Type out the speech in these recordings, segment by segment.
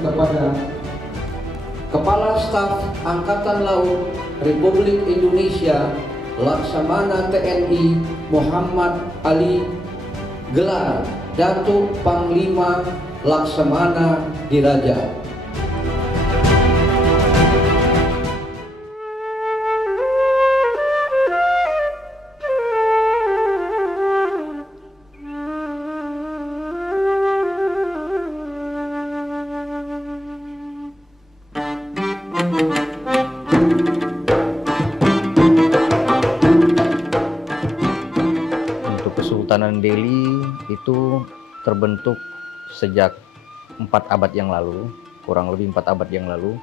Kepada Kepala Staf Angkatan Laut Republik Indonesia Laksamana TNI Muhammad Ali, gelar Datuk Panglima Laksamana Diraja. Kesultanan Delhi itu terbentuk sejak 4 abad yang lalu, kurang lebih 4 abad yang lalu,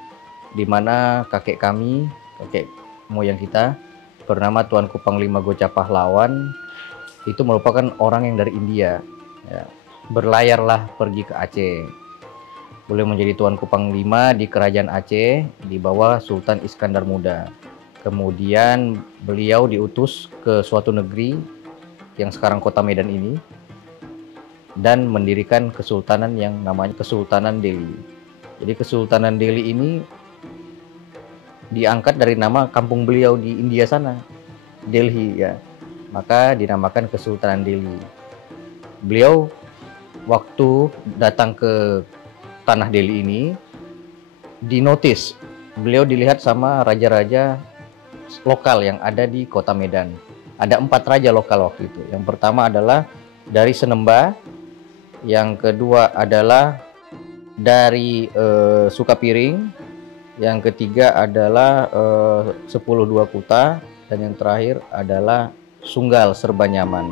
di mana kakek kami, kakek moyang kita, bernama Tuanku Panglima Gocha Pahlawan, itu merupakan orang yang dari India. Ya, berlayarlah pergi ke Aceh. Beliau menjadi Tuanku Panglima di Kerajaan Aceh di bawah Sultan Iskandar Muda. Kemudian beliau diutus ke suatu negeri yang sekarang kota Medan ini, dan mendirikan kesultanan yang namanya Kesultanan Delhi. Jadi Kesultanan Delhi ini diangkat dari nama kampung beliau di India sana, Delhi ya. Maka dinamakan Kesultanan Delhi. Beliau waktu datang ke tanah Delhi ini dinotis, beliau dilihat sama raja-raja lokal yang ada di kota Medan. Ada 4 raja lokal waktu itu. Yang pertama adalah dari Senemba, yang kedua adalah dari Sukapiring, yang ketiga adalah 10 Dua Kuta, dan yang terakhir adalah Sunggal Serbanyaman.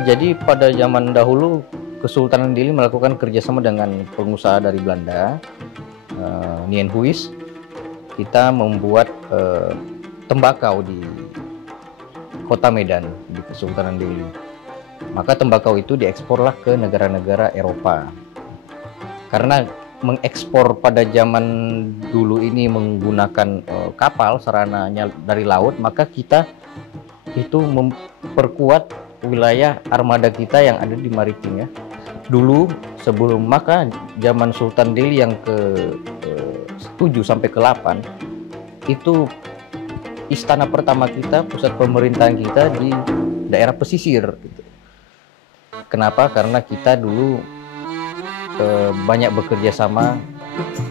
Jadi pada zaman dahulu Kesultanan Delhi melakukan kerjasama dengan pengusaha dari Belanda, Nien Huis. Kita membuat tembakau di kota Medan di Kesultanan Delhi. Maka tembakau itu dieksporlah ke negara-negara Eropa. Karena mengekspor pada zaman dulu ini menggunakan kapal, sarananya dari laut, maka kita itu memperkuat wilayah armada kita yang ada di maritim ya. Dulu sebelum maka zaman Sultan Delhi yang ke-7 sampai ke-8 itu istana pertama kita, pusat pemerintahan kita di daerah pesisir gitu. Kenapa? Karena kita dulu banyak bekerja sama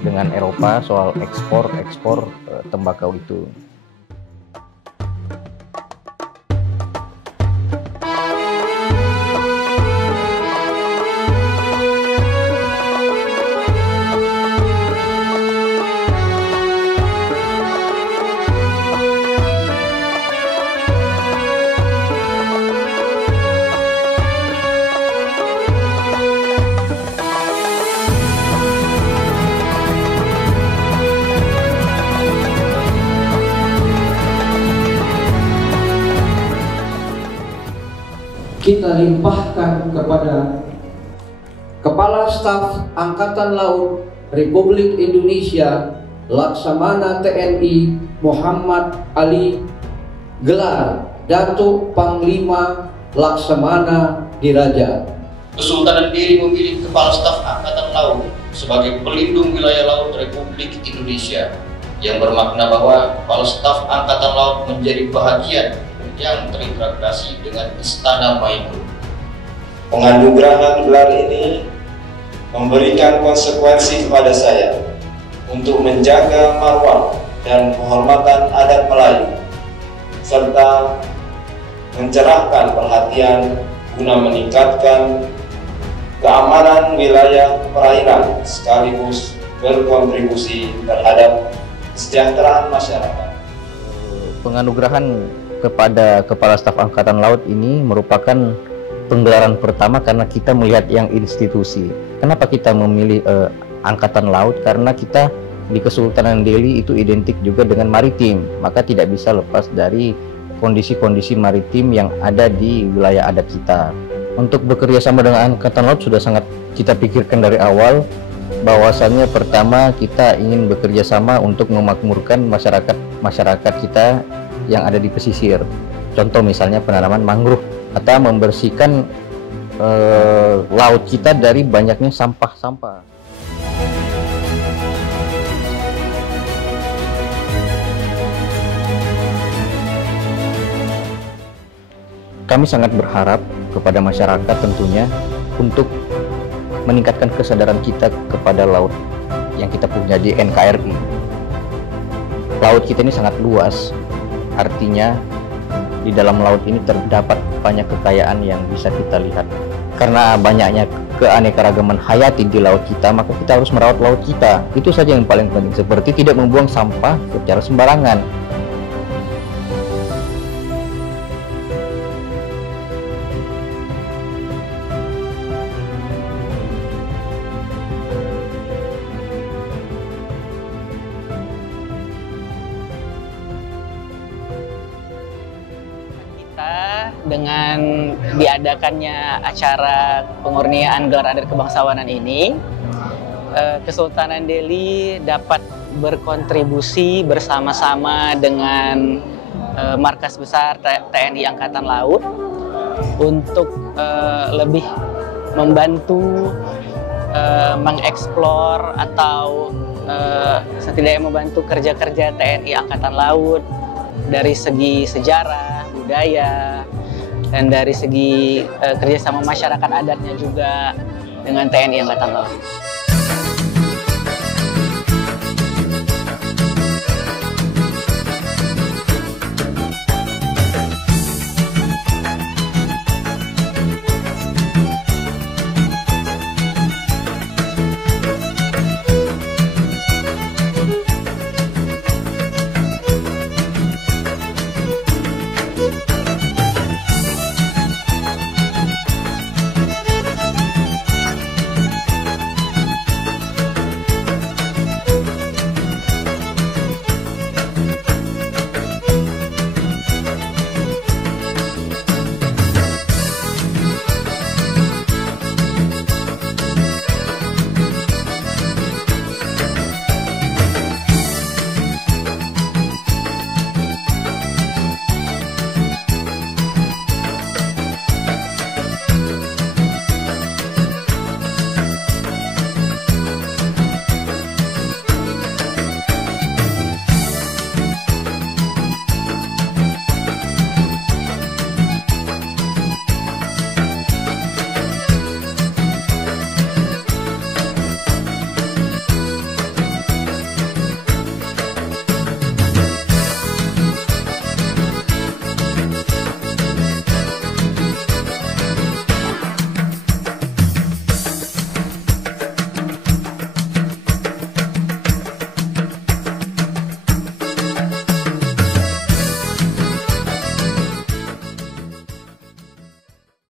dengan Eropa soal ekspor tembakau itu. Kita limpahkan kepada Kepala Staf Angkatan Laut Republik Indonesia Laksamana TNI Muhammad Ali, gelar Datuk Panglima Laksamana Diraja. Kesultanan Delhi memilih Kepala Staf Angkatan Laut sebagai pelindung wilayah laut Republik Indonesia, yang bermakna bahwa Kepala Staf Angkatan Laut menjadi bahagian yang terintegrasi dengan Istana Maimun. Penganugerahan gelar ini memberikan konsekuensi kepada saya untuk menjaga marwah dan kehormatan adat Melayu, serta mencerahkan perhatian guna meningkatkan keamanan wilayah perairan sekaligus berkontribusi terhadap kesejahteraan masyarakat. Penganugerahan kepada Kepala Staf Angkatan Laut ini merupakan penggelaran pertama karena kita melihat yang institusi. Kenapa kita memilih Angkatan Laut? Karena kita di Kesultanan Delhi itu identik juga dengan maritim, maka tidak bisa lepas dari kondisi-kondisi maritim yang ada di wilayah adat kita. Untuk bekerja sama dengan Angkatan Laut sudah sangat kita pikirkan dari awal, bahwasannya pertama kita ingin bekerja sama untuk memakmurkan masyarakat kita yang ada di pesisir. Contoh misalnya penanaman mangrove atau membersihkan laut kita dari banyaknya sampah-sampah. Kami sangat berharap kepada masyarakat tentunya untuk meningkatkan kesadaran kita kepada laut yang kita punya di NKRI. Laut kita ini sangat luas, artinya di dalam laut ini terdapat banyak kekayaan yang bisa kita lihat. Karena banyaknya keanekaragaman hayati di laut kita, maka kita harus merawat laut kita. Itu saja yang paling penting, seperti tidak membuang sampah secara sembarangan. Dengan diadakannya acara pengurniaan gelar adat kebangsawanan ini, Kesultanan Delhi dapat berkontribusi bersama-sama dengan Markas Besar TNI Angkatan Laut untuk lebih membantu mengeksplor atau setidaknya membantu kerja-kerja TNI Angkatan Laut dari segi sejarah, budaya, dan dari segi kerjasama masyarakat adatnya juga dengan TNI Angkatan Laut.